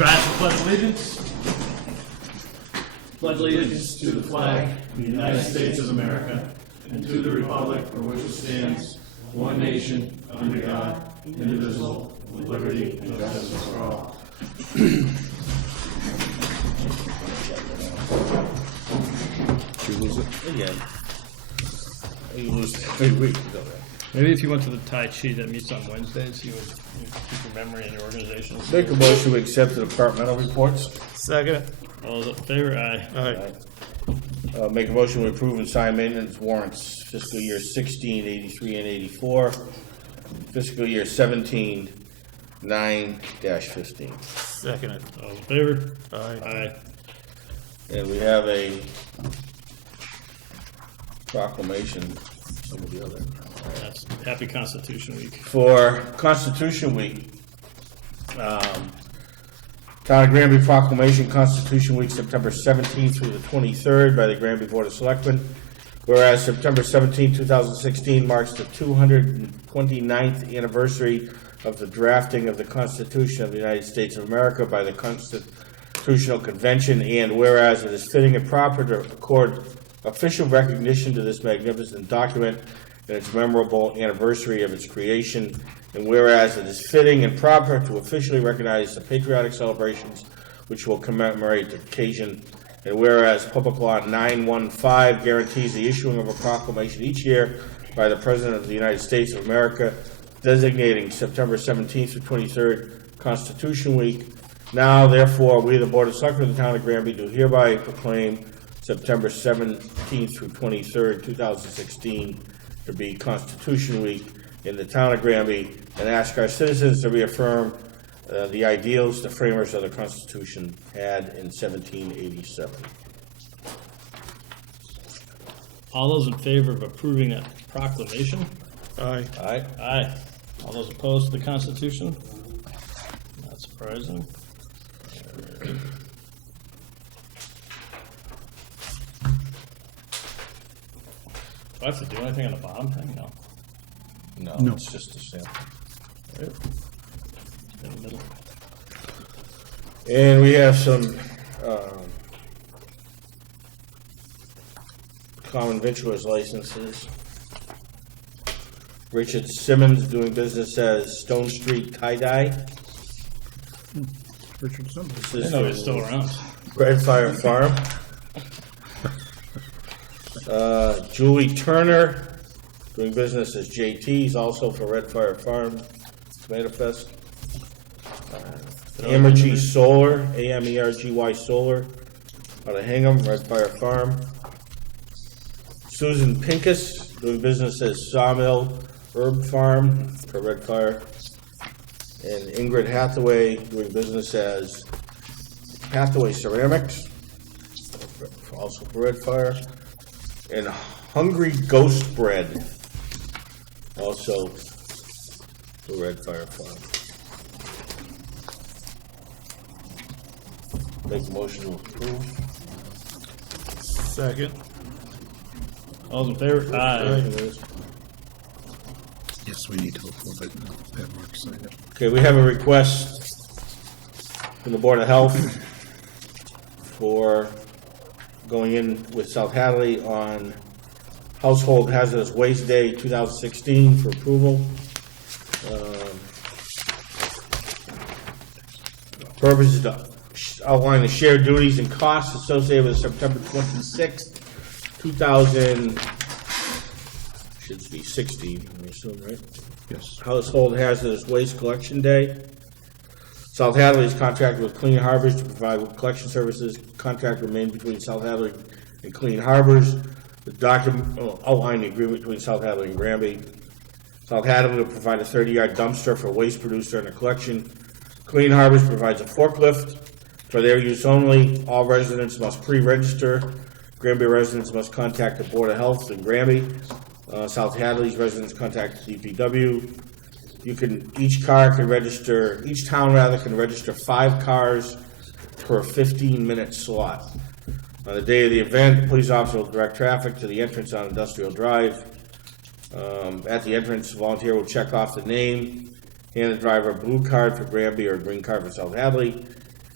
Rise to pledge allegiance. Pledge allegiance to the flag of the United States of America and to the republic for which it stands, one nation, under God, indivisible, with liberty and justice for all. Did you lose it? Again. You lose it every week. Maybe if you went to the Tai Chi that meets on Wednesdays, you would keep your memory and your organization. Make a motion to accept the departmental reports. Second. All those in favor? Aye. Aye. Make a motion to approve and sign maintenance warrants fiscal year 16, 83, and 84. Fiscal year 17, 9-15. Second. All those in favor? Aye. And we have a proclamation. Some of the other. That's Happy Constitution Week. For Constitution Week, Town of Granby Proclamation, Constitution Week, September 17th through the 23rd by the Granby Board of Selectmen. Whereas September 17, 2016 marks the 229th anniversary of the drafting of the Constitution of the United States of America by the Constitutional Convention, and whereas it is fitting and proper to accord official recognition to this magnificent document and its memorable anniversary of its creation, and whereas it is fitting and proper to officially recognize the patriotic celebrations which will commemorate the occasion, and whereas Public Law 915 guarantees the issuing of a proclamation each year by the President of the United States of America designating September 17th through 23rd Constitution Week. Now, therefore, we, the Board of Selectmen of the Town of Granby, do hereby proclaim September 17th through 23rd, 2016 to be Constitution Week in the Town of Granby, and ask our citizens to reaffirm the ideals the framers of the Constitution had in 1787. All those in favor of approving that proclamation? Aye. Aye. Aye. All those opposed to the Constitution? Not surprising. Do I have to do anything on the bottom thing? No. No, it's just a sample. Right. In the middle. And we have some common victuals licenses. Richard Simmons doing business as Stone Street Tie-Dye. Richard Simmons. This I is didn't know he was from still around. Red Fire Farm. Julie Turner doing business as JT's, also for Red Fire Farm, Tomato Fest. Amergy Solar, AMERGY Solar, out of Hingham, Red Fire Farm. Susan Pincus doing business as Sawmill Herb Farm for Red Fire. And Ingrid Hathaway doing business as Hathaway Ceramics, also for Red Fire. And Hungry Ghost Bread, also for Red Fire Farm. Make a motion to approve. Second. All those in favor? Aye. Yes, we need to approve it. Pat Mark signed it. Okay, we have a request from the Board of Health for going in with South Hadley on Household Hazardous Waste Day 2016 for approval. Purpose is to outline the shared duties and costs associated with September 26th, 2016, I assume, right? Yes. Household Hazardous Waste Collection Day. South Hadley is contracted with Clean Harbors to provide collection services. Contract remained between South Hadley and Clean Harbors. The document outlined the agreement between South Hadley and Granby. South Hadley will provide a 30-yard dumpster for waste produced during the collection. Clean Harbors provides a forklift for their use only. All residents must pre-register. Granby residents must contact the Board of Health in Granby. South Hadley's residents contact the DPW. Each town can register 5 cars per 15-minute slot. On the day of the event, the police officer will direct traffic to the entrance on Industrial Drive. At the entrance, the volunteer will check off the name, hand the driver a blue card for Granby or a green card for South Hadley.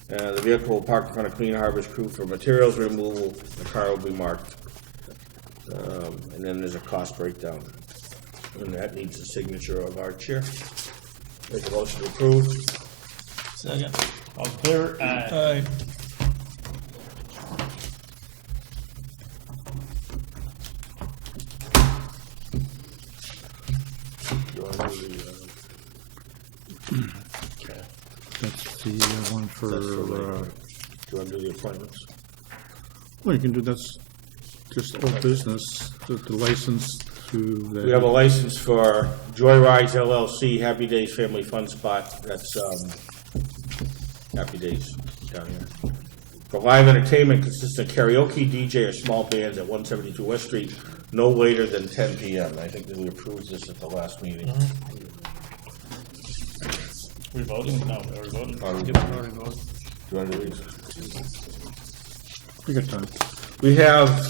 The vehicle will park in front of Clean Harbors Crew for materials removal. The car will be marked. And then there's a cost breakdown. And that needs a signature of our chair. Make a motion to approve. Second. All in favor? Aye. You want to do the, okay. That's the one for, That's for later. Do you want to do the appointments? well, you can do, that's just old business, the license to. We have a license for Joyrides LLC, Happy Days Family Fun Spot. That's, Happy Days down here. For live entertainment consisting of karaoke, DJ, or small bands at 172 West Street, no later than 10 p.m. I think that we approved this at the last meeting. We voting? No, we already voted. Already Yep, we already voted. Do you want to do these? We got time. We have a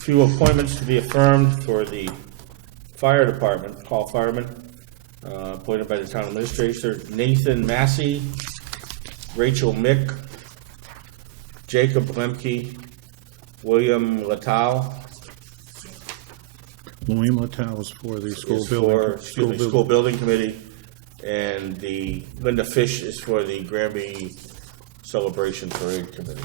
few appointments to be affirmed for the fire department, call fireman, appointed by the town administrator, Nathan Massey, Rachel Mick, Jacob Lemke, William Latal. William Littell is for the school Is building. for, school building committee, and the Linda Fish is for the Granby Celebration Parade Committee.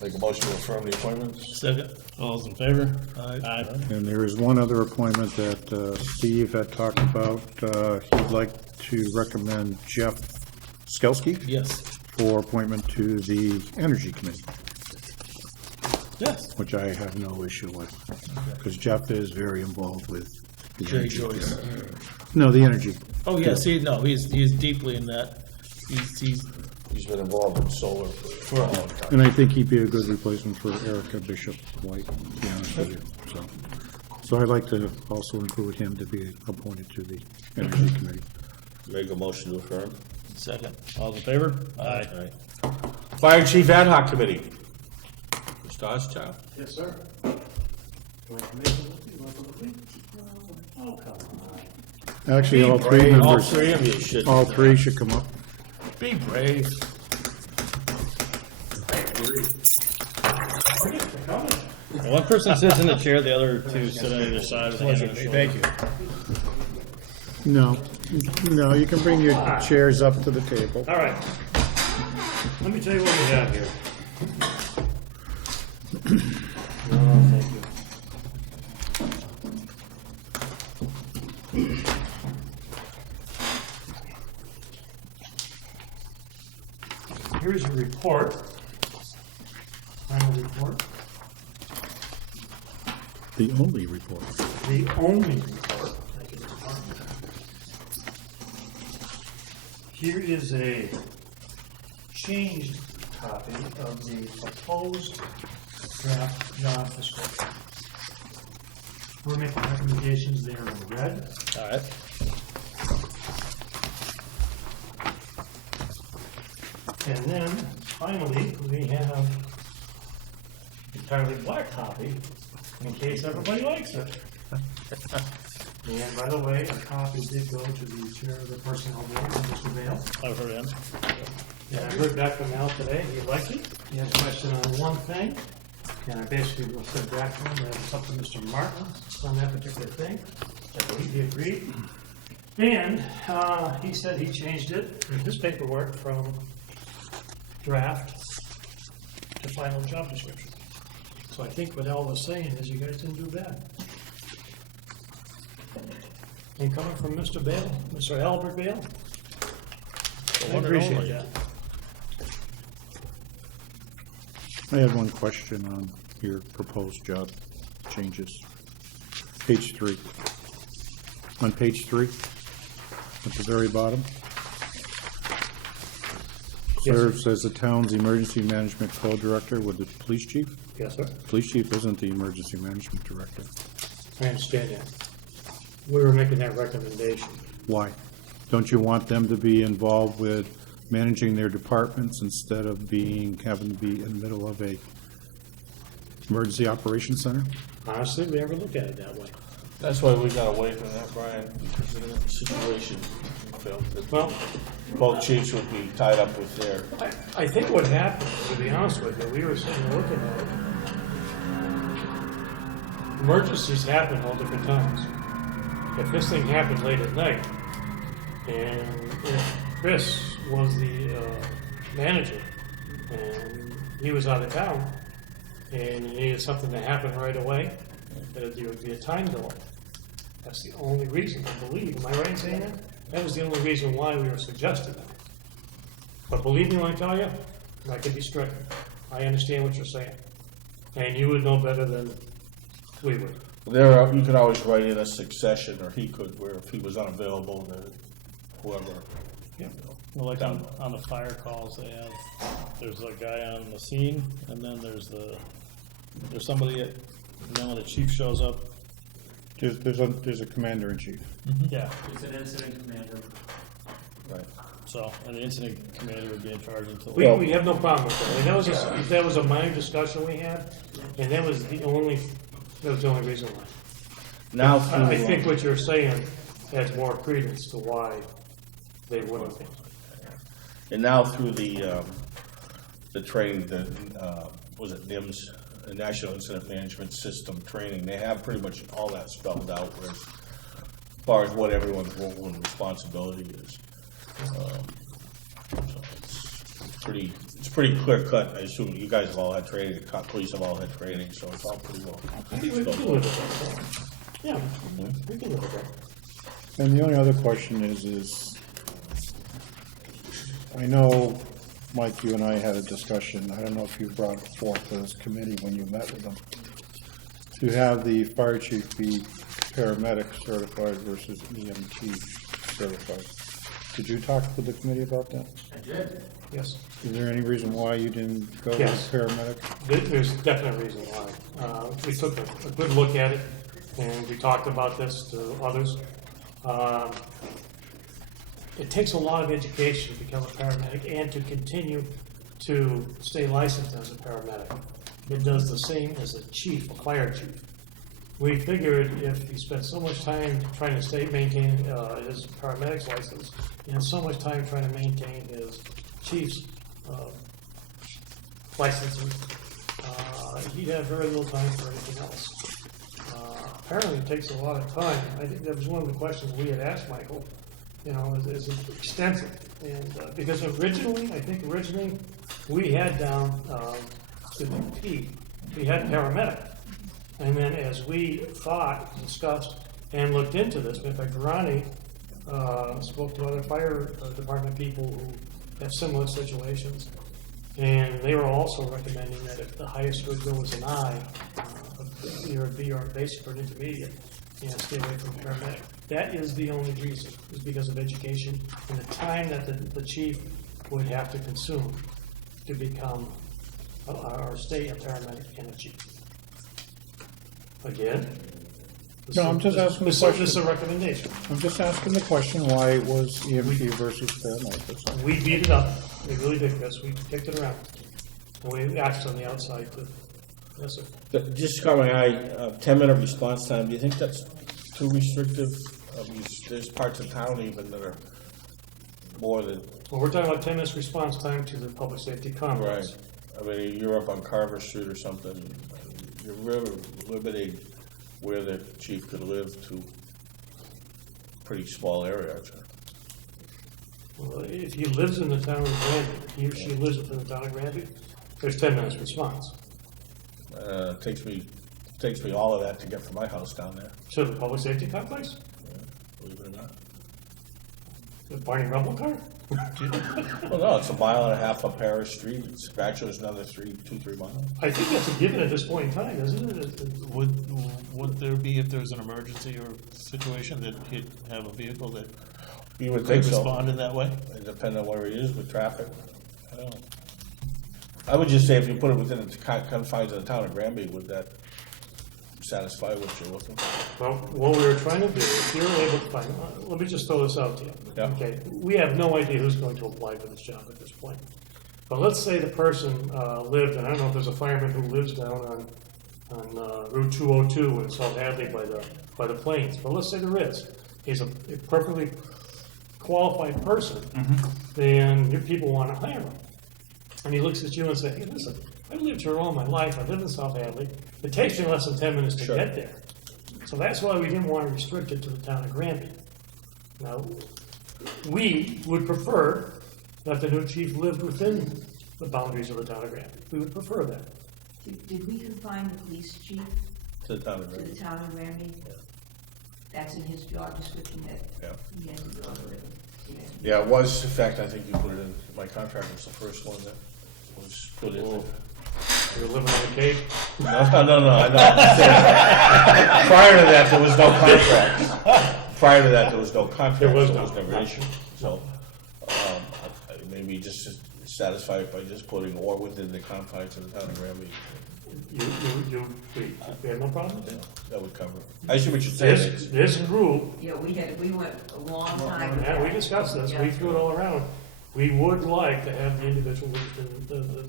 Make a motion to affirm the appointments. Second. All those in favor? Aye. And there is one other appointment that Steve had talked about. He'd like to recommend Jeff Skelski Yes. for appointment to the Energy Committee, Yes. which I have no issue with, because Jeff is very involved with the Jay energy. Joyce. No, the energy. Oh, yes, he's deeply in that. He's been involved in solar for a long time. And I think he'd be a good replacement for Erica Bishop White, to be honest with you. So I'd like to also include him to be appointed to the Energy Committee. Make a motion to affirm. Second. All those in favor? Aye. Aye. Fire Chief Ad Hoc Committee. Mr. Oshchow? Yes, sir. Oh, come on. Actually, all three Brave. All members, three of you should. all three should come up. Be brave. One person sits in the chair, the other two sit on either side. with a hand on the shoulder. Thank you. No, you can bring your chairs up to the table. All right. Let me tell you what we have here. Oh, thank you. Here's a report. Final report. The only report. The only report. Thank you, Mr. Department. Here is a changed copy of the proposed draft job description. We're making recommendations there in red. All right. And then finally, we have entirely black copy in case everybody likes it. And by the way, a copy did go to the chair of the personnel board, Mr. Vale. I've heard him. And I heard back from Al today, he liked it. He had a question on one thing, and I basically said back to him that it's up to Mr. Martin on that particular thing. I believe he agreed. And he said he changed it in his paperwork from draft to final job description. So I think what Al was saying is you guys didn't do bad. And coming from Mr. Bale, Mr. Albert Bale, I one and appreciate only. that. I had one question on your proposed job changes. Page 3. On page 3, at the very bottom. Yes, sir. Serves as the town's emergency management co-director with the police chief. Yes, sir. Police chief isn't the emergency management director. I understand that. We were making that recommendation. Why? Don't you want them to be involved with managing their departments instead of having to be in the middle of a emergency operations center? Honestly, we never looked at it that way. That's why we got away from that, Brian, because of the situation. We felt that Well, both chiefs would be tied up with their, I think what happened, to be honest with you, we were sitting there looking at it. Emergencies happen all different times. If this thing happened late at night, and if Chris was the manager, and he was out of town, and you needed something to happen right away, that there would be a time delay. That's the only reason, I believe. Am I right in saying that? That was the only reason why we were suggesting that. But believe me when I tell you, I could be stricken. I understand what you're saying. And you would know better than we would. there, you could always write in a succession, or he could, where if he was unavailable, then whoever. Yeah. Well, like on the fire calls, they have, there's a guy on the scene, and then there's somebody, and then when the chief shows up, There's a commander-in-chief. yeah, It's an incident commander. Right. so, and the incident commander would be in charge until. We have no problem with that. And that was a minor discussion we had, and that was the only reason why. Now I through, think what you're saying adds more credence to why they wouldn't be. and now through the training, was it NIMS, the National Incident Management System training, they have pretty much all that spelled out, where as far as what everyone's role and responsibility is. So it's pretty clear cut. I assume you guys have all had training, the police have all had training, so it's all pretty well. I think we can live with that. Yeah, we can live with that. And the only other question is I know, Mike, you and I had a discussion, I don't know if you brought it forth to this committee when you met with them, to have the fire chief be paramedic certified versus EMT certified. Did you talk with the committee about that? I did. Yes. Is there any reason why you didn't go with Yes. paramedic? There's definite reason why. We took a good look at it, and we talked about this to others. It takes a lot of education to become a paramedic and to continue to stay licensed as a paramedic. It does the same as a chief, a fire chief. We figured if he spent so much time trying to maintain his paramedic's license, and so much time trying to maintain his chief's licenses, he'd have very little time for anything else. Apparently it takes a lot of time. I think that was one of the questions we had asked Michael, is it extensive? And because originally we had down, we had paramedic. And then as we thought, discussed, and looked into this, in fact, Ronnie spoke to other fire department people who have similar situations, and they were also recommending that if the highest would go was an I, either a B or a basic or an intermediate, and stay away from paramedic. That is the only reason, is because of education and the time that the chief would have to consume to become or stay a paramedic and a chief. Again? No, I'm just asking the question. This is a recommendation. I'm just asking the question why it was EMT versus paramedic. That's all. We beat it up. We really did, Chris. We kicked it around. And we asked on the outside too. Yes, sir. Just caught my eye, 10-minute response time, do you think that's too restrictive? I mean, there's parts of town even that are more than, Well, we're talking about 10 minutes response time to the public safety right. conference. I mean, you're up on Carver Street or something, you're really limiting where the chief could live to a pretty small area, aren't you? Well, if he lives in the town of Granby, he or she lives within the town of Granby, there's 10 minutes response. Takes me all of that to get from my house down there, To the public safety complex? believe it or not. The Barney Rubble car? Well, no, it's 1.5 miles up Paris Street, it's Bachelor's another 2-3 miles. I think that's a given at this point in time, isn't it? Would there be, if there's an emergency or situation, that he'd have a vehicle that You would could think so. respond in that way? It depends on where he is with traffic. I don't know. I would just say if you put it within the confines of the town of Granby, would that satisfy what you're looking for? Well, what we were trying to do, if you're able to find, let me just throw this out to you. Yeah. Okay, we have no idea who's going to apply for this job at this point. But let's say the person lived, and I don't know if there's a fireman who lives down on Route 202 in South Hadley by the plains, but let's say there is. He's a perfectly qualified person, then your people want to hire him. And he looks at you and says, hey, listen, I've lived here all my life, I live in South Hadley, it takes me less than 10 minutes to Sure. get there. So that's why we didn't want to restrict it to the town of Granby. Now, we would prefer that the new chief lived within the boundaries of the town of Granby. We would prefer that. Did we confine the police chief To the town of to Granby. the town of Granby? That's in his job description that Yeah. he has to go over it. Yeah, it was, in fact, I think you put it in, my contract was the first one that was put in. You're living on the Cape. No, I know. Prior to that, there was no contract. Prior to that, there was no contract. There was so no. It was never issued. So, maybe just satisfied by just putting or within the confines of the town of Granby. We have no problem with that. That would cover it. I see what you're saying. This group, Yeah, we went a long time with yeah, we that. discussed this, we Yeah. threw it all around. We would like to have the individual within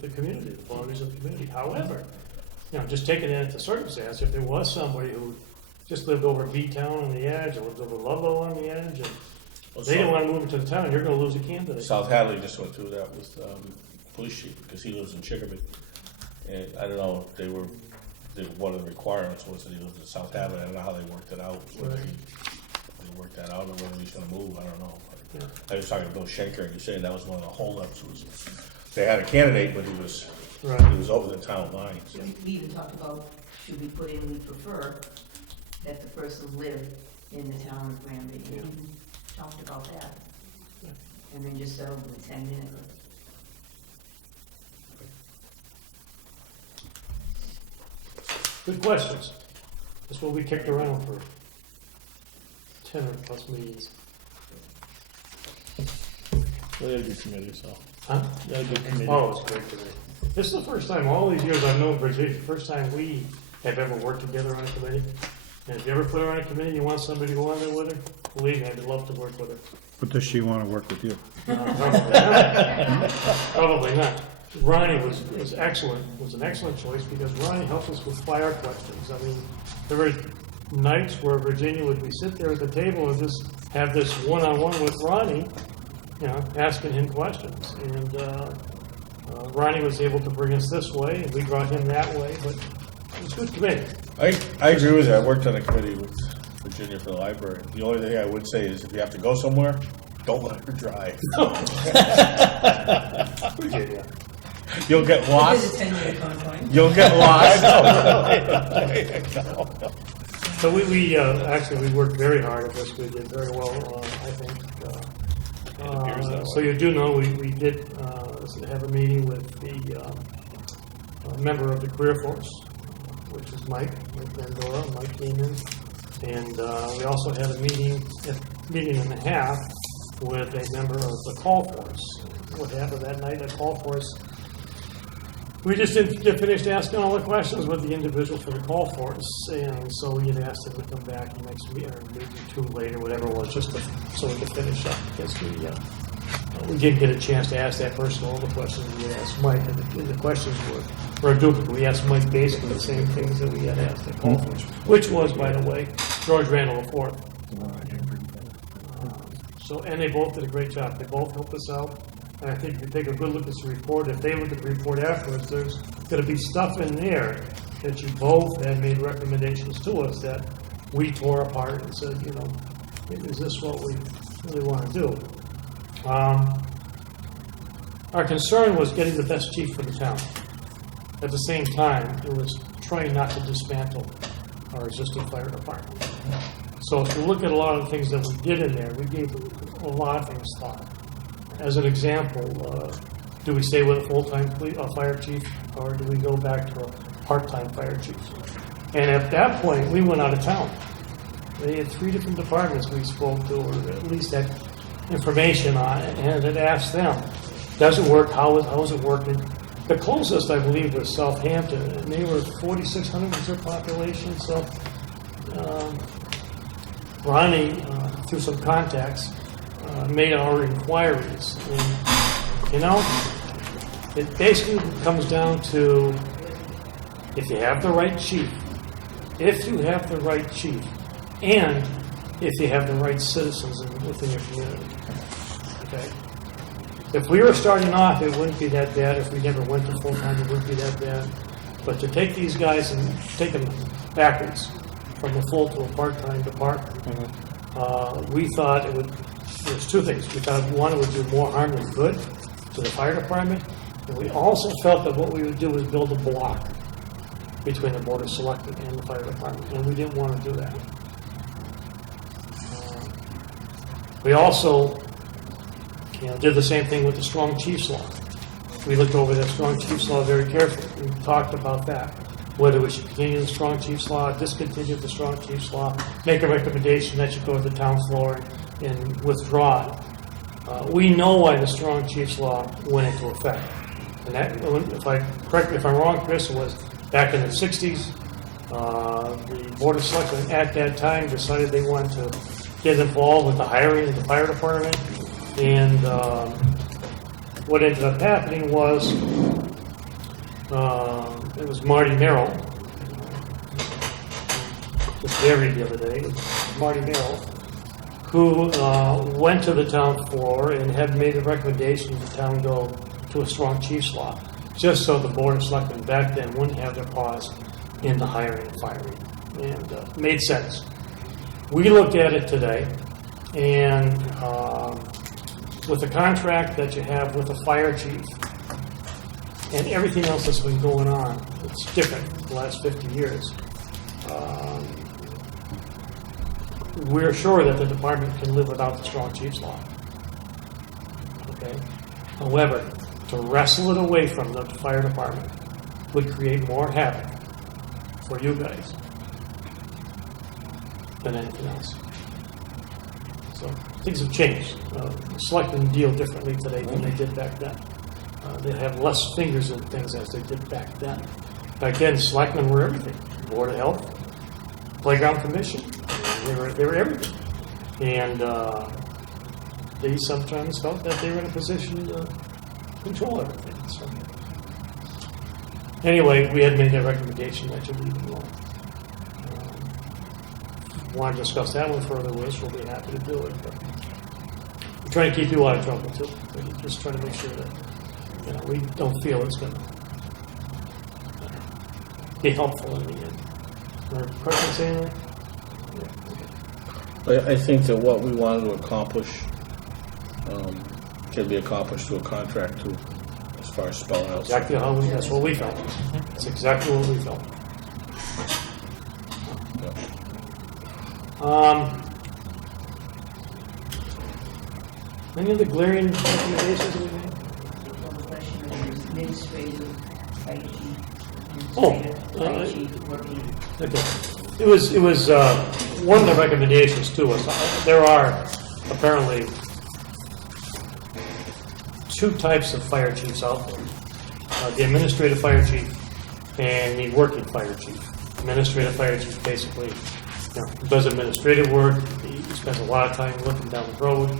the community, the boundaries of the community. However, just taking it into circumstance, if there was somebody who just lived over B-Town on the edge, or lived over Ludlow on the edge, and they didn't want to move into the town, you're gonna lose a candidate. South Hadley just went through that with police chief, because he lives in Chicopee. And I don't know, one of the requirements was that he lives in South Hadley. I don't know how they worked it out, whether they worked that out, or whether he's gonna move, I don't know. Yeah. I was talking to Bill Schenker, and he said that was one of the holdups, was they had a candidate, but he was over the town lines. We even talked about, should we put in, we prefer that the person live in the town of Granby. We even talked about that. Yeah. And then just settled in 10 minutes. Good questions. That's what we kicked around for 10 or plus meetings. We had a good committee, so. Huh? We had a good committee. Oh, it's great to me. This is the first time, all these years I've known Bridget, the first time we have ever worked together on a committee. And if you ever put her on a committee and you want somebody to go on there with her, believe me, I'd love to work with her. But does she want to work with you? Probably not. Probably not. Ronnie was excellent, was an excellent choice, because Ronnie helped us with fire questions. I mean, there were nights where Virginia would be sit there at the table and just have this one-on-one with Ronnie, asking him questions. And Ronnie was able to bring us this way, and we brought him that way, but it was a good committee. I agree with that. I worked on a committee with Virginia for the library. The only thing I would say is if you have to go somewhere, don't let her drive. Virginia. You'll get lost. It is a 10-year confine. You'll get lost. So we actually, we worked very hard at this. We did very well, I think. appears that So way. you do know, we did have a meeting with the member of the career force, which is Mike Vandora. Mike came in. And we also had a meeting and a half with a member of the call force. What happened that night at call force, we just didn't get finished asking all the questions with the individual for the call force, and so we had asked him to come back next week, or maybe 2 later, whatever it was, just so we could finish up, because we didn't get a chance to ask that person all the questions we had asked Mike, and the questions were a duplicate. We asked Mike basically the same things that we had asked at call force, which was, by the way, George Randall IV. And they both did a great job. They both helped us out. And I think if you take a good look at the report, if they look at the report afterwards, there's going to be stuff in there that you both had made recommendations to us that we tore apart and said, is this what we really want to do? Our concern was getting the best chief for the town. At the same time, it was trying not to dismantle our existing fire department. So if you look at a lot of the things that we did in there, we gave a lot of things thought. As an example, do we stay with a full-time fire chief, or do we go back to a part-time fire chief? And at that point, we went out of town. They had 3 different departments we spoke to, or at least had information on it, and had asked them, does it work? How is it working? The closest, I believe, was Southampton, and they were 4,600 was their population. So Ronnie, through some contacts, made our inquiries. And, it basically comes down to if you have the right chief, and if you have the right citizens within your community. okay? If we were starting off, it wouldn't be that bad. If we never went to full-time, it wouldn't be that bad. But to take these guys and take them backwards from a full to a part-time department, we thought there's two things. We thought, one, it would do more harm than good to the fire department, and we also felt that what we would do was build a block between the Board of Selectmen and the fire department, and we didn't want to do that. We also, did the same thing with the Strong Chiefs Law. We looked over that Strong Chiefs Law very carefully. We talked about that, whether we should continue the Strong Chiefs Law, discontinue the Strong Chiefs Law, make a recommendation that you go to the town floor and withdraw it. We know why the Strong Chiefs Law went into effect. And that, correct me if I'm wrong, Chris, it was back in the 60s. The Board of Selectmen at that time decided they wanted to get involved with the hiring of the fire department. And what ended up happening was, it was Marty Merrill, just buried the other day, Marty Merrill, who went to the town floor and had made a recommendation the town go to a Strong Chiefs Law, just so the Board of Selectmen back then wouldn't have their paws in the hiring and firing. And made sense. We looked at it today, and with the contract that you have with the fire chief and everything else that's been going on, it's different the last 50 years. We're sure that the department can live without the Strong Chiefs Law. Okay? However, to wrestle it away from the fire department would create more havoc for you guys than anything else. So things have changed. The selectmen deal differently today than they did back then. They have less fingers in things as they did back then. Back then, selectmen were everything. Board of Health, Playground Commission, they were everything. And they sometimes felt that they were in a position to control everything. So anyway, we had made that recommendation that you leave it alone. Want to discuss that one further with us, we'll be happy to do it. But we're trying to keep you out of trouble too. We're just trying to make sure that we don't feel it's going to be helpful in the end. Or correct in saying that? Yeah, okay. I think that what we wanted to accomplish can be accomplished through a contract too, as far as spelling out. Exactly that's what we felt. That's exactly what we felt. Any other glaring recommendations that we made? On the question of the administrative, fire chief, Oh, fire chief working. Okay. It was one of the recommendations too was there are apparently two types of fire chiefs out there. The administrative fire chief and the working fire chief. Administrative fire chief basically does administrative work. He spends a lot of time looking down the road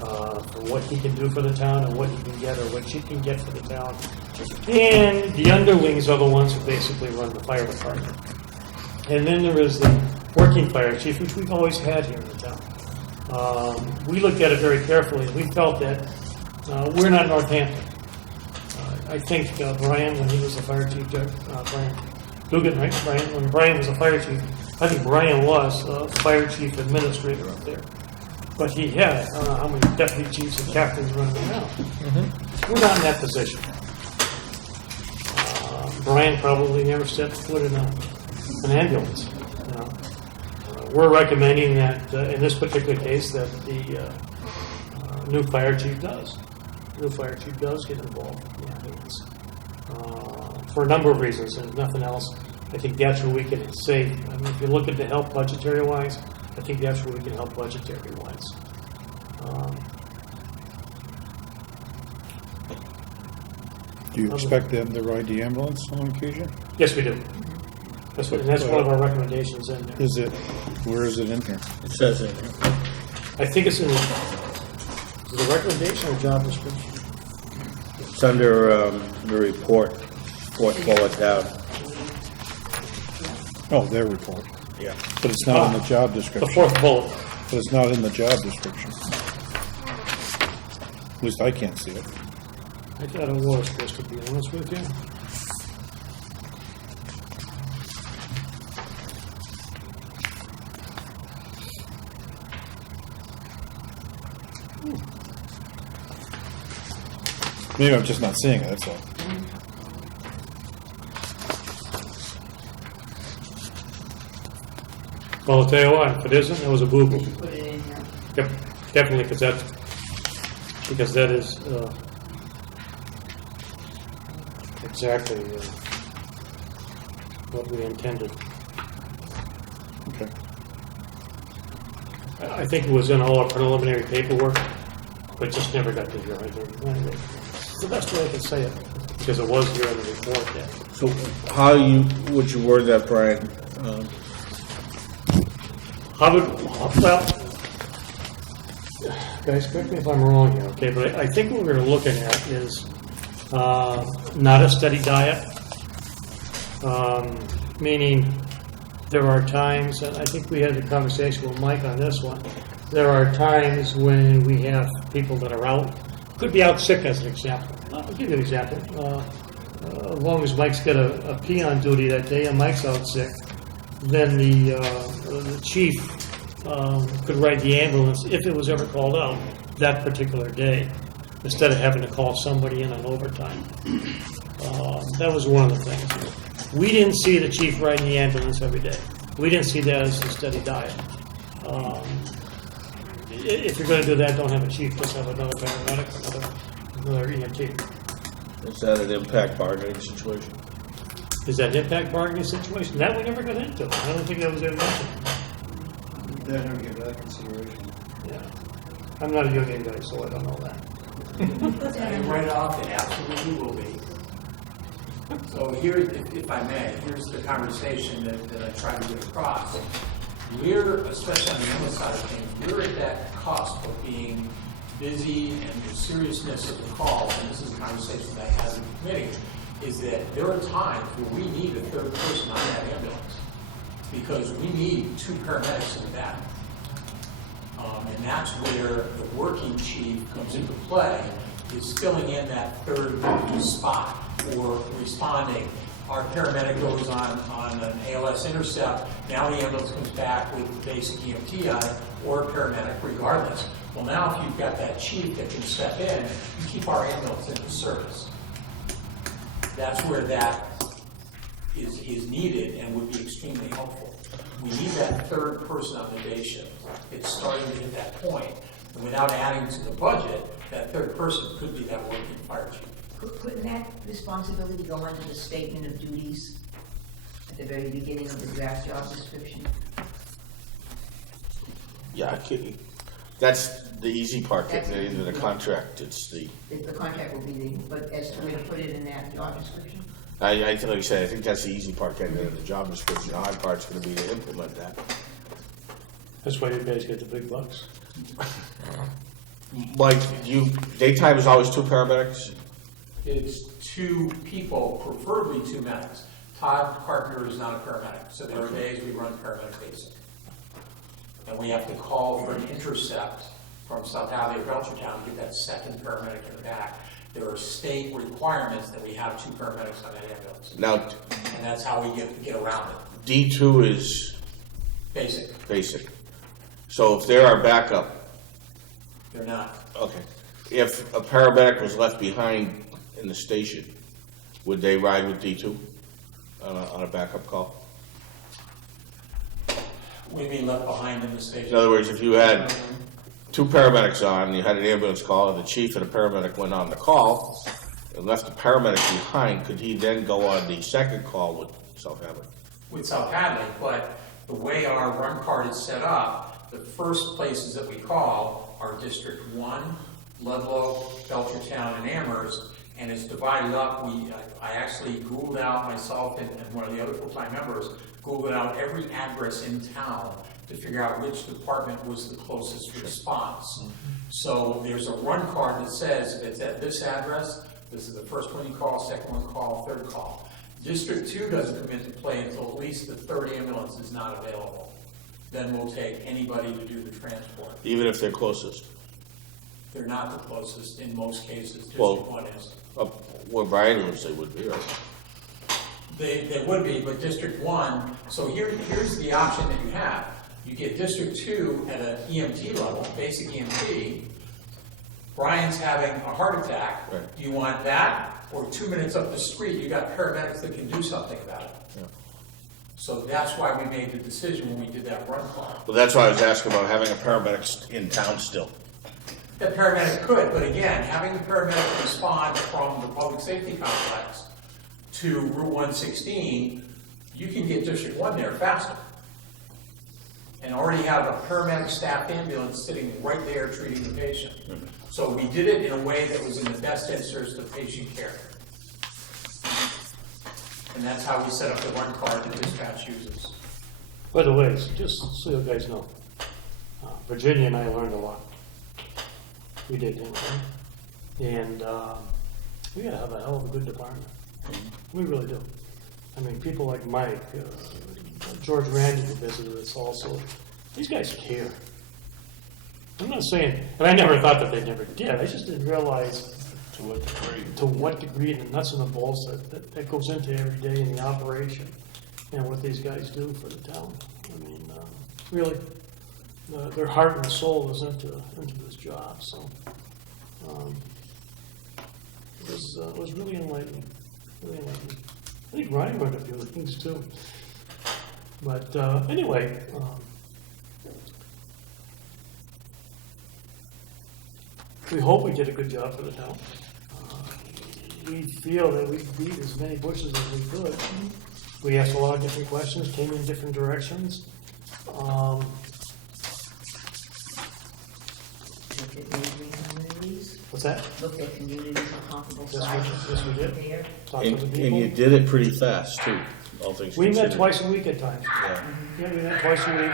for what he can do for the town and what he can get or what she can get for the town. And the underlings are the ones who basically run the fire department. And then there is the working fire chief, which we've always had here in the town. We looked at it very carefully, and we felt that we're not Northampton. I think Brian, when he was the fire chief, Brian Dugan, right? When Brian was the fire chief, I think Brian was fire chief administrator up there. But he had, I don't know how many deputy chiefs and captains running around. Mm-hmm. We're not in that position. Brian probably never stepped foot in an ambulance. We're recommending that, in this particular case, that the new fire chief does. The new fire chief does get involved in the ambulance. For a number of reasons, and nothing else. I think that's where we can save. I mean, if you look at the help budgetary-wise, I think that's where we can help budgetary-wise. Do you expect them to ride the ambulance on occasion? Yes, we do. That's one of our recommendations in there. Where is it in here? It says it. I think it's in is it a recommendation or job description? It's under the report, fourth bullet down. Oh, their report. Yeah. But it's not in the job The description. fourth bullet. But it's not in the job description. At least I can't see it. I thought it was, Chris, to be honest with you. Maybe I'm just not seeing it, that's all. Well, I'll tell you what, if it isn't, it was a boo-boo. Put it in here. Yep, definitely, because that is, exactly, what we intended. Okay. I think it was in all our preliminary paperwork, but just never got to here. I think. It's the best way I can say it, because it was here in the report, yeah. So how would you word that, Brian? How would, well, guys, correct me if I'm wrong here, okay, but I think what we're looking at is not a steady diet, meaning there are times, and I think we had a conversation with Mike on this one, there are times when we have people that are out, could be out sick as an example. I'll give you an example. As long as Mike's got a P on duty that day and Mike's out sick, then the chief could ride the ambulance if it was ever called out that particular day, instead of having to call somebody in on overtime. That was one of the things. We didn't see the chief riding the ambulance every day. We didn't see that as a steady diet. If you're going to do that, don't have a chief, just have another paramedic, another EMT. Is that an impact bargaining situation? Is that an impact bargaining situation? That we never got into. I don't think that was ever mentioned. They don't give that consideration. Yeah. I'm not a union guy, so I don't know that. And right off, it absolutely will be. So here, if I may, here's the conversation that I try to get across. We're, especially on the other side of things, we're at that cusp of being busy, and the seriousness of the call, and this is a conversation that I had in the committee, is that there are times where we need a third person on that ambulance, because we need 2 paramedics in the back. And that's where the working chief comes into play, is filling in that third spot for responding. Our paramedic goes on an ALS intercept, now the ambulance comes back with basic EMT on it, or a paramedic regardless. Well, now if you've got that chief that can step in, you keep our ambulance in the service. That's where that is needed and would be extremely helpful. We need that third person on the day shift. It's starting to hit that point. And without adding to the budget, that third person could be that working fire chief. Couldn't that responsibility go under the statement of duties at the very beginning of the draft job description? Yeah, that's the easy part, getting it into the contract. It's the, The contract will be the, but as to where to put it in that job description? I think, like you said, I think that's the easy part, getting it in the job description. The hard part's gonna be to implement that. That's why you guys get the big bucks. Mike, daytime is always 2 paramedics? It's 2 people, preferably 2 medics. Todd Carpenter is not a paramedic, so there are days we run paramedic basic. And we have to call for an intercept from South Hadley or Belchertown to get that second paramedic in the back. There are state requirements that we have 2 paramedics on that ambulance. Now, And that's how we get around it. D2 is Basic, basic. So if they're our backup, they're not. okay. If a paramedic was left behind in the station, would they ride with D2 on a backup call? We mean left behind in the station. In other words, if you had 2 paramedics on, you had an ambulance call, and the chief and a paramedic went on the call, and left the paramedic behind, could he then go on the second call with South Hadley? With South Hadley, but the way our run card is set up, the first places that we call are District 1, Ludlow, Belchertown, and Amherst, and it's divided up. I actually Googled out myself and one of the other full-time members, Googled out every address in town to figure out which department was the closest response. So there's a run card that says if it's at this address, this is the first one you call, second one call, third call. District 2 doesn't come into play until at least the third ambulance is not available. Then we'll take anybody to do the transport. Even if they're closest? They're not the closest in most cases, Well- District 1 is. Where Brian lives, they would be, right? They would be, but District 1, so here's the option that you have. You get District 2 at an EMT level, basic EMT. Brian's having a heart attack. Right. Do you want that? Or 2 minutes up the street, you got paramedics that can do something about it. Yeah. So that's why we made the decision when we did that run call. Well, that's why I was asking about having a paramedic in town still. The paramedic could, but again, having the paramedic respond from the public safety complex to Route 116, you can get District 1 there faster. And already have a paramedic staffed ambulance sitting right there treating the patient. So we did it in a way that was in the best interest of patient care. And that's how we set up the one car that dispatch uses. By the way, just so you guys know, Virginia and I learned a lot. We did, didn't we? And we gotta have a hell of a good department. We really do. I mean, people like Mike, George Randy who visited us also, these guys care. I'm not saying, and I never thought that they never did, I just didn't realize To what degree? to what degree and the nuts and the bolts that goes into every day in the operation and what these guys do for the town. I mean, really, their heart and soul is into this job, so. It was really enlightening, really enlightening. I think Ryan learned a few things too. But anyway, we hope we did a good job for the town. We feel that we beat as many bushes as we could. We asked a lot of different questions, came in different directions. Look at neighboring communities, What's that? look at communities of comparable Yes, size. we did. There. Talked to the And you people. did it pretty fast, too, all things We met considered. twice a week at times. Yeah. Yeah, we met twice a week.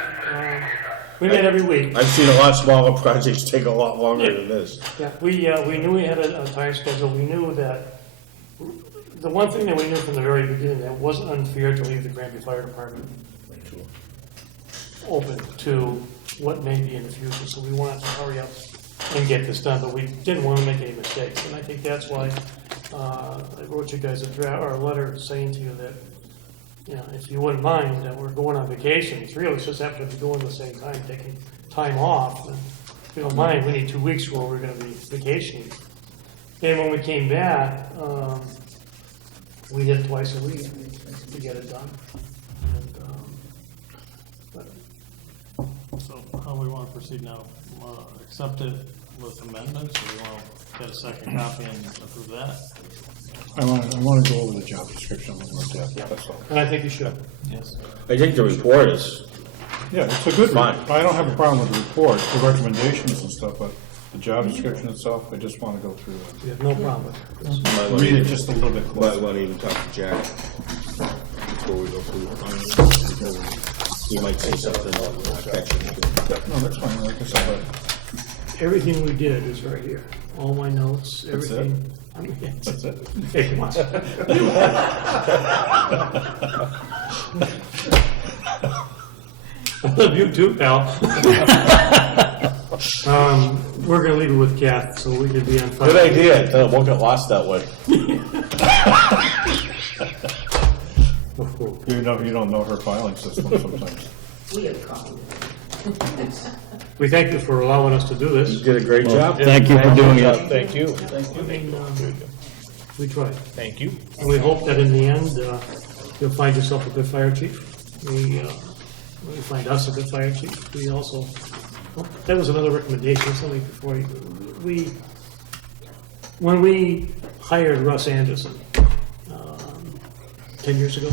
We met every week. I've seen a lot smaller projects take a lot longer than this. Yeah, we knew we had a time schedule. We knew that, the one thing that we knew from the very beginning, that it wasn't unfair to leave the Granby Fire Department open to what may be in the future. So we wanted to hurry up and get this done, but we didn't want to make any mistakes. And I think that's why I wrote you guys a letter saying to you that, you know, if you wouldn't mind, that we're going on vacation. 3 of us just happen to be going at the same time, taking time off. And if you don't mind, we need 2 weeks where we're going to be vacationing. And when we came back, we did it twice a week to get it done. And, So how we want to proceed now? Accept it with amendments, or we want to get a second copy and approve that? I want to go over the job description a little more depth, that's all. and I think you should. Yes. I think the report is, Yeah, it's a good, Fine. I don't have a problem with the report, the recommendations and stuff, but the job description itself, I just want to go through it. We have no problem with it. might want Read it to just a little bit might closer. want to even talk to Jack before we go through the finance, because he might say something that will catch him. No, that's fine, like I said, Everything we did is right here. All my notes, That's it? everything. I mean, that's it. Hey, come on. I love you too, pal. We're gonna leave it with Kath, so we can be on fire. Good idea, then it won't get lost that way. You don't know her filing system sometimes. We have copies. We thank you for allowing us to do You this. did a great job. Thank you for doing it. Thank you. I mean, we tried. Thank you. And we hope that in the end, you'll find yourself a good fire chief. We find us a good fire chief. We also, well, that was another recommendation, something before you, when we hired Russ Anderson, 10 years ago,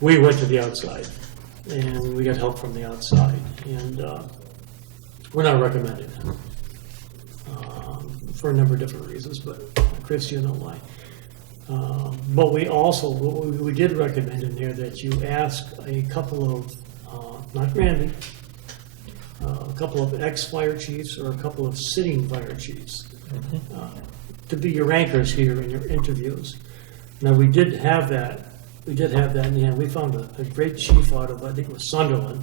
we went to the outside, and we got help from the outside, and we're not recommending that for a number of different reasons, but Chris, you know why. But we also, we did recommend in there that you ask a couple of, not Granby, a couple of ex-fire chiefs or a couple of sitting fire chiefs to be your anchors here in your interviews. Now, we did have that in the end. We found a great chief out of, I think it was Sunderland,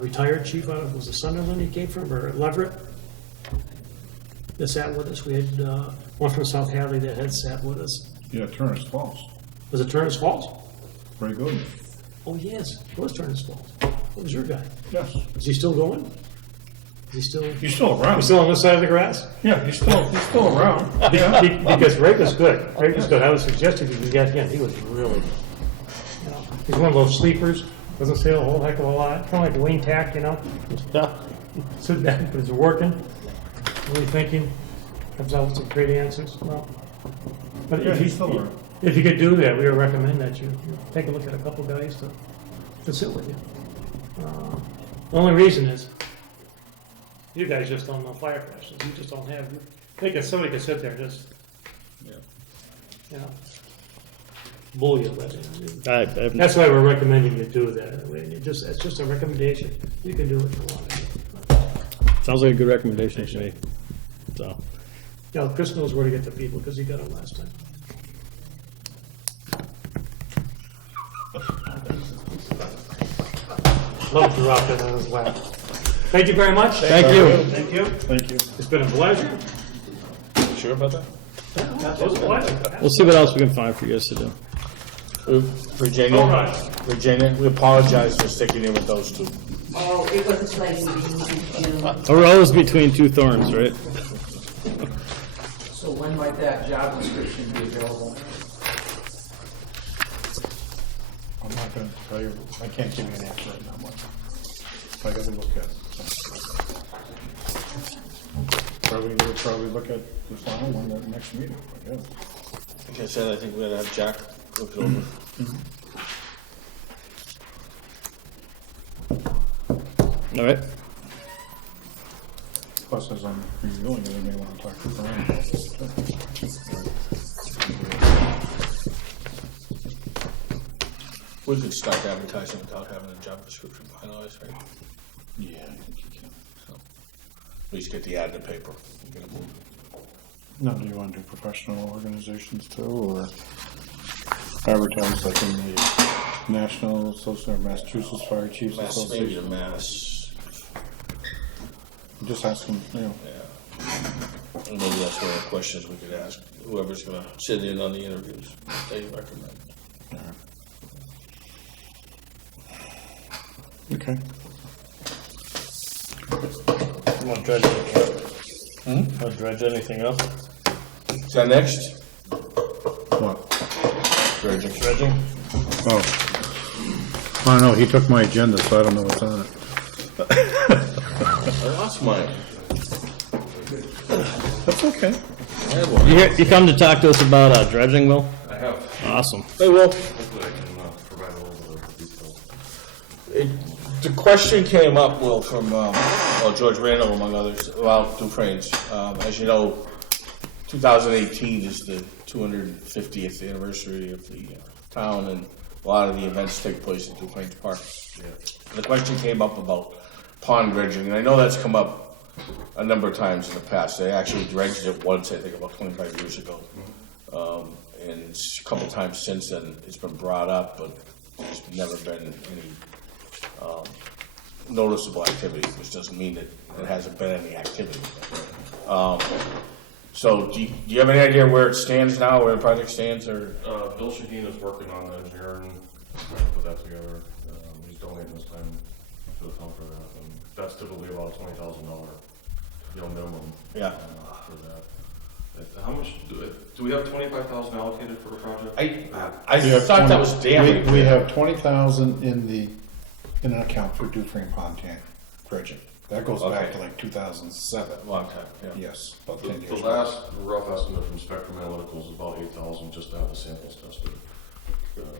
retired chief out of, was it Sunderland he came from, or Leverett? that sat with us. We had, one from South Hadley that had sat with us. Yeah, Turner's Falls, Was it Turner's Falls? very good. Oh, yes, it was Turner's Falls. What was your guy? Yes, Is he still going? Is he still, he's still around. he's still on this side of the grass? Yeah, he's still around. Yeah. Because Ray was good. Ray was good. I would suggest if you can get him, he was really, you know, he's one of those sleepers, doesn't say a whole heck of a lot, kind of like Wayne Tack, you know? Sit back, but it's working, really thinking, comes out with some great answers. Well, but Yeah, if he's still around. if you could do that, we would recommend that you take a look at a couple guys to sit with you. The only reason is, you guys just don't know fire questions, you just don't have, think if somebody could sit there and just, you know, bull you, but that's why we're recommending you do that. I mean, it's just a recommendation, you can do what you want. Sounds like a good recommendation to me, so. Now, Chris knows where to get the people, because he got them last time. Love to drop it on his lap. Thank you very much. Thank you. Thank you. Thank you. It's been a pleasure. Sure about that? It was a pleasure. We'll see what else we can find for you guys to do. All Virginia, right. Virginia, we apologize for sticking in with those two. Oh, it was a pleasure meeting you. A rose between two thorns, right? So when might that job description be available? I'm not gonna tell you, I can't give you an answer right now, Mike. I gotta look at it. We'll probably look at the final one at the next meeting, I guess. Like I said, I think we ought to have Jack look it over. All right. Plus, as I'm reviewing it, I may want to talk to Brian about this. We could start advertising without having a job description finalized, right? Yeah, I think you can. At least get the ad in the paper. and get it moving. Now, do you want to do professional organizations too, or advertise like in the National Association of Massachusetts Fire Chiefs Maybe Association? the mass, Just ask them, you know. yeah. And maybe that's one of the questions we could ask whoever's gonna sit in on the interviews, if they recommend. Okay. You want to dredge anything up? Want to dredge anything up? Is that next? What? Dredging. Dredging? Oh. I don't know, he took my agenda, so I don't know what's on it. I lost mine. That's okay. I had one. You come to talk to us about dredging, Will? I have. Awesome. Hey, Will. Hopefully I can provide a little bit of detail. The question came up, Will, from George Randall, among others, about Dufresne's. As you know, 2018 is the 250th anniversary of the town, and a lot of the events take place at Dufresne's Park. Yeah. The question came up about pond dredging, and I know that's come up a number of times in the past. They actually dredged it once, I think, about 25 years ago. And it's a couple times since then, it's been brought up, but there's never been any noticeable activity, which doesn't mean that there hasn't been any activity. So do you have any idea where it stands now, where the project stands, or? Bill Shaheen is working on the engineering, trying to put that together. He's donating his time to the town for that, and that's typically about $20,000, minimum. Yeah. For that. How much, do we have 25,000 allocated for the project? I thought that was damning. We have 20,000 in an account for Dufresne Pond tank dredging. That goes back to like 2007. Long time, yeah. Yes, about 10 years. The last rough estimate from Spectrum Analytical is about 8,000 just to have the samples tested.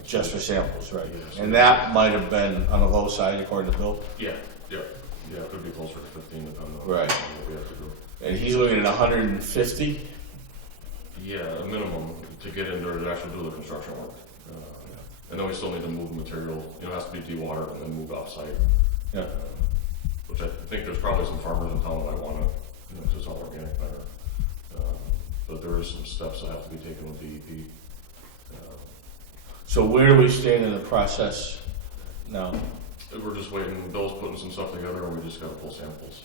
Just for samples, right. Yes. And that might have been on the low side according to Bill? Yeah, it could be closer to 15 depending on Right. what we have to do. And he's looking at 150? Yeah, a minimum to get in there to actually do the construction work. And then we still need to move the material, it has to be dewatered and then moved off-site. Yeah. Which I think there's probably some farmers in town that might want to, because it's all organic matter. But there is some steps that have to be taken with DEP. So where do we stand in the process now? We're just waiting, Bill's putting some stuff together and we just got to pull samples.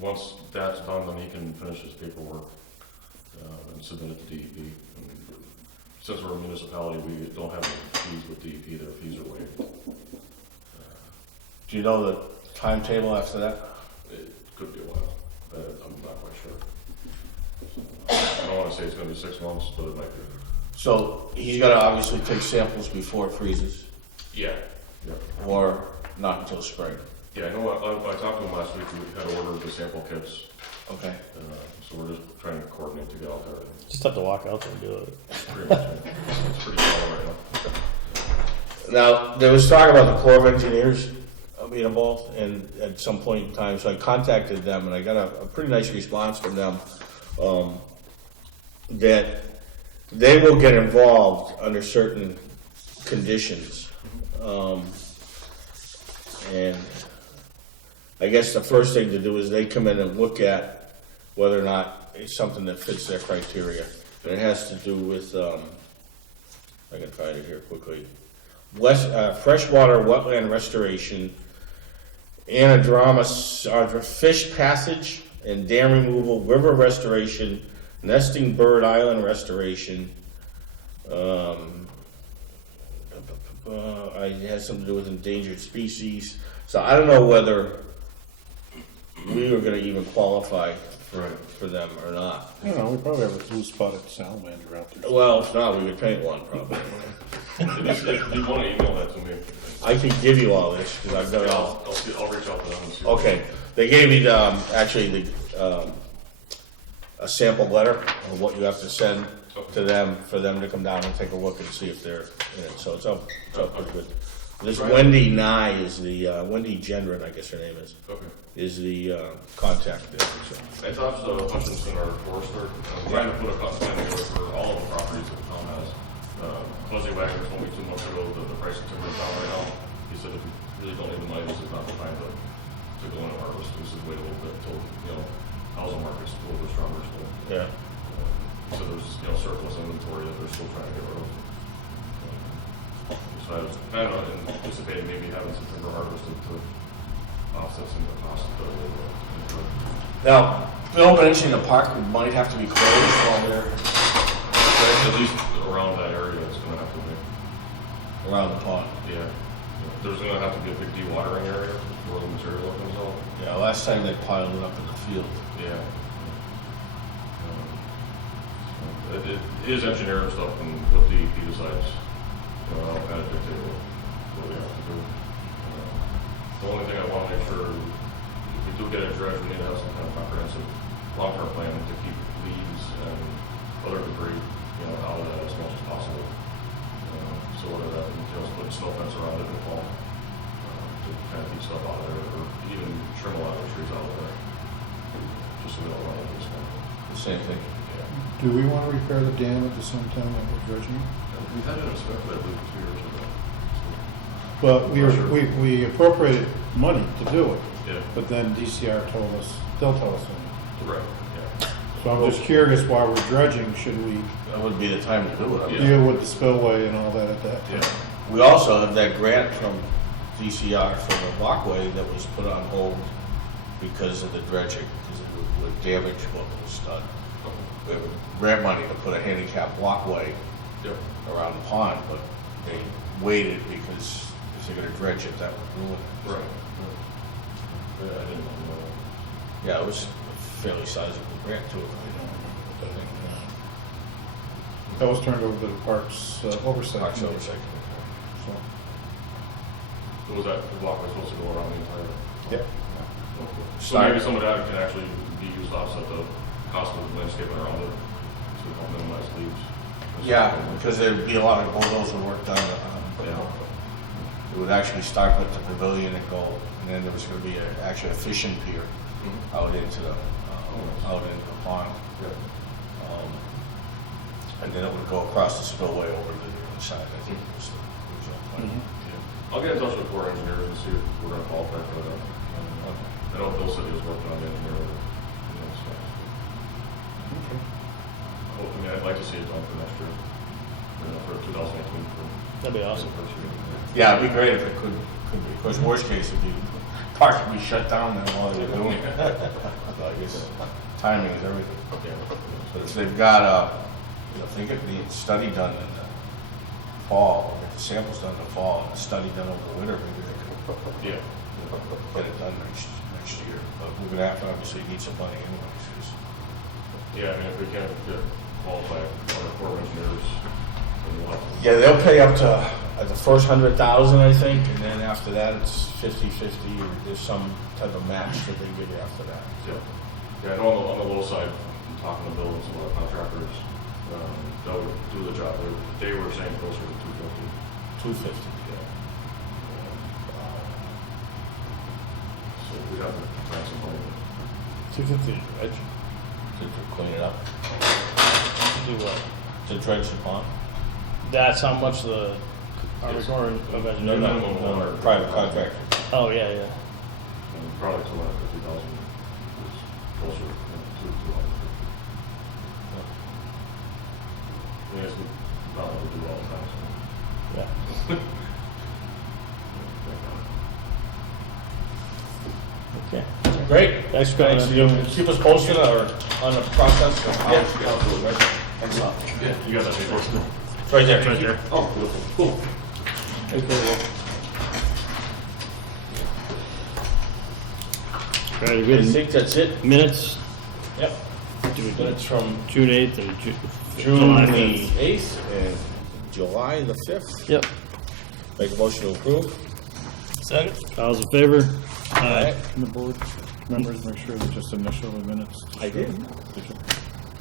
Once that's done, then he can finish his paperwork, and submit it to DEP. And since we're a municipality, we don't have any fees with DEP, their fees are waived. Do you know the timetable after that? It could be a while, I'm not quite sure. So, I don't wanna say it's gonna be 6 months, but it might be. So he's gotta obviously take samples before it freezes, Yeah. Yeah. or not until spring. Yeah, I know, I talked to him last week, we had ordered the sample kits, Okay. so we're just trying to coordinate to get out there. Just have to walk out there and do it. Pretty much, it's pretty solid right now. Now, there was talk about the Corps of Engineers being involved, and at some point in time, so I contacted them, and I got a pretty nice response from them, that they will get involved under certain conditions. And I guess the first thing to do is they come in and look at whether or not it's something that fits their criteria. And it has to do with, I can find it here quickly. Freshwater wetland restoration, anadromous, fish passage and dam removal, river restoration, nesting bird island restoration. It has something to do with endangered species. So I don't know whether we were gonna even qualify for them or not. I don't know, we probably have a blue spotted salamander out there. Well, if not, we could paint one probably. If you wanna email that to me, I can give you all this, because I've got it all. I'll reach out to them and see. Okay, they gave me the, actually, a sample letter of what you have to send to them, for them to come down and take a look and see if they're in it, so it's up pretty good. This Wendy Nye is the, Wendy Gendron, I guess her name is the contact there, so. I talked to Hutchinson, our forester, I'm trying to put a cost plan together for all of the properties that the town has. Fuzzy Wagner told me 2 months ago that the price of timber is down right now. He said if you really don't need the money, this is not the time to go into harvest. This is wait a little bit until, housing market's a little bit stronger still. Yeah. So there's, surplus inventory that they're still trying to get rid of. So I was kind of anticipating maybe having some timber harvested to offset some of the costs that are incurred. Now, Bill mentioned the park might have to be closed while they're At least around that area, it's gonna have to be. around the pond. Yeah. There's gonna have to be a big dewatering area where the material comes out. Yeah, last time they piled it up in the field. Yeah. It is engineering stuff, and what DEP decides, I'll kind of dictate what we have to do. The only thing I want to make sure, if we do get a dredge, we need to have some kind of comprehensive long-term plan to keep leaves and other debris, out of that as much as possible. So whether that entails putting snow fence around it in the fall, to kind of keep stuff out of there, or even trim a lot of the trees out of there, just so we don't run into this kind of. The same thing. Do we want to repair the dam at the same time that we're dredging? We had it inspected, I believe, 2 years ago. Well, we appropriated money to do it, Yeah, but then DCR told us, they'll tell us. when. right, yeah. So I'm just curious, while we're dredging, should we That would be the time to do it. Yeah. deal with the spillway and all that at that time? Yeah, We also have that grant from DCR for the walkway that was put on hold because of the dredging, because it would damage what was done. We have grant money to put a handicap walkway yep, around the pond, but they waited because if they're gonna dredge it, that would ruin it. right. Yeah, I didn't know. Yeah, it was a fairly sizable grant too. That was turned over to the Parks Oversight. Parks Committee. Oversight. So, So was that, the walkway supposed to go around the entire? yeah. So maybe some of that can actually be used to offset the cost of the landscaping around it, to help minimize leaves. Yeah, because there'd be a lot of bulldozer work done. Yeah. It would actually start with the pavilion and go, and then there was gonna be actually a fishing pier out into the pond. And then it would go across the spillway over to the other side, I think was the original plan. Yeah. I'll get in touch with Corps engineers and see if we're gonna qualify for that. I know Bill said he was working on the engineer, so. Okay. I'd like to see it done for next year, for 2018. That'd be awesome. Yeah, it'd be great if it could be. Of course, worst case would be park would be shut down then while they were doing it. So I guess timing is everything. But if they've got if they get the study done in the fall, or get the samples done in the fall, and the study done over the winter, maybe they could, Yeah. get it done next year. But we're gonna have to obviously need some money anyways. 'Cause Yeah, I mean, if we can't get qualified other Corps of Engineers, then we'll have to. Yeah, they'll pay up to the first 100,000, I think, and then after that, it's 50-50, or there's some type of match that they give you after that. Yeah, yeah, and on the low side, I'm talking to Bill and some other contractors, that would do the job, they were saying closer to 250. 250. Yeah. So we'd have to find some money. 250, right? To clean it up, Do what? to dredge the pond. That's how much the Army Corps of No, Engineers. no, private contractor. Oh, yeah, yeah. And probably 250,000 is closer to 250. Yes, we probably do all the time, so. Yeah. Okay. Great. Thanks for coming in. Keep us posted or on the process. Yeah, Thanks a lot. Yeah, you got that paper? It's right there. Right there. Oh, beautiful, cool. All right, I good. think that's it. Minutes, Yep. Minutes from June 8th and June July the 5th. 8th and July the 5th. Yep. Make a motion to approve. Second. All those in favor? Aye. And the board members, make sure they just initial the minutes. I did.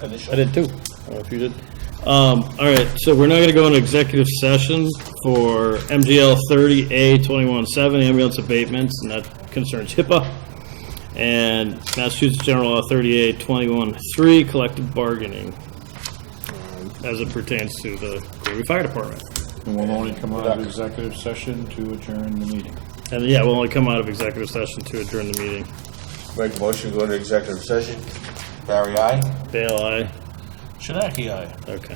I did too. I don't know if you did. All right, so we're now gonna go into executive session for MGL 30A21-7 ambulance abatements, and that concerns HIPAA. And Massachusetts General Law 38-21-3 collective bargaining, as it pertains to the Granby Fire Department. And we'll only come out of executive session to adjourn the meeting. And yeah, we'll only come out of executive session to adjourn the meeting. Make a motion to go into executive session. Barry, aye. Bale, aye. Shinaki, aye. Okay.